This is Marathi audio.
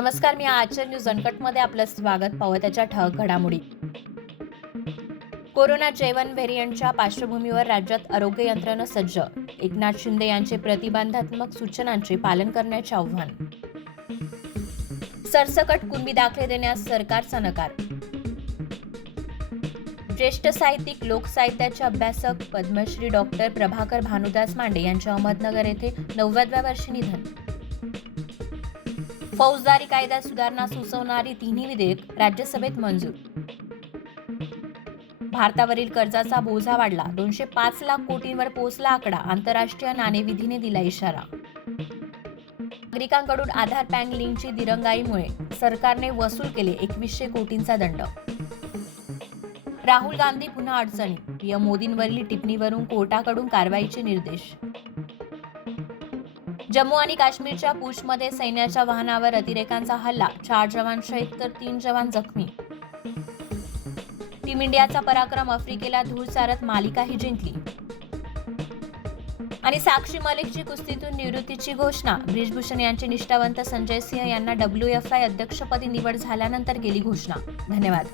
नमस्कार, मी आजच्या न्यूज अनकटमध्ये आपलं स्वागत. पाहूया त्याच्या ठळक घडामोडी. कोरोना J1 व्हेरियंटच्या पार्श्वभूमीवर राज्यात आरोग्य यंत्रणा सज्ज. एकनाथ शिंदे यांचे प्रतिबंधात्मक सूचनांचे पालन करण्याचे आव्हान. सरसकट कुणबी दाखले देण्यास सरकारचा नकार. ज्येष्ठ साहित्यिक, लोकसाहित्याचे अभ्यासक पद्मश्री डॉक्टर प्रभाकर भानुदास मांडे यांचे अहमदनगर येथे 90व्या वर्षी निधन. फौजदारी कायद्यात सुधारणा सुचवणारी तिन्ही विधेयक राज्यसभेत मंजूर. भारतावरील कर्जाचा बोजा वाढला, 205 लाख कोटींवर पोहोचला आकडा. आंतरराष्ट्रीय नाणेनिधीने दिला इशारा. नागरिकांकडून आधार पॅन लिंकची दिरंगाईमुळे सरकारने वसूल केले 2100 कोटींचा दंड. राहुल गांधी पुन्हा अडचणीत, पीएम मोदींवरील टिप्पणीवरून कोर्टाकडून कारवाईचे निर्देश. जम्मू आणि काश्मीरच्या पूंछमध्ये सैन्याच्या वाहनावर अतिरेक्यांचा हल्ला, 4 जवान शहीद तर 3 जवान जखमी. टीम इंडियाचा पराक्रम, आफ्रिकेला धूळ चारत मालिकाही जिंकली. आणि साक्षी मलिकची कुस्तीतून निवृत्तीची घोषणा. ब्रिजभूषण यांचे निष्ठावंत संजय सिंह यांना WFI अध्यक्षपदी निवड झाल्यानंतर केली घोषणा. धन्यवाद.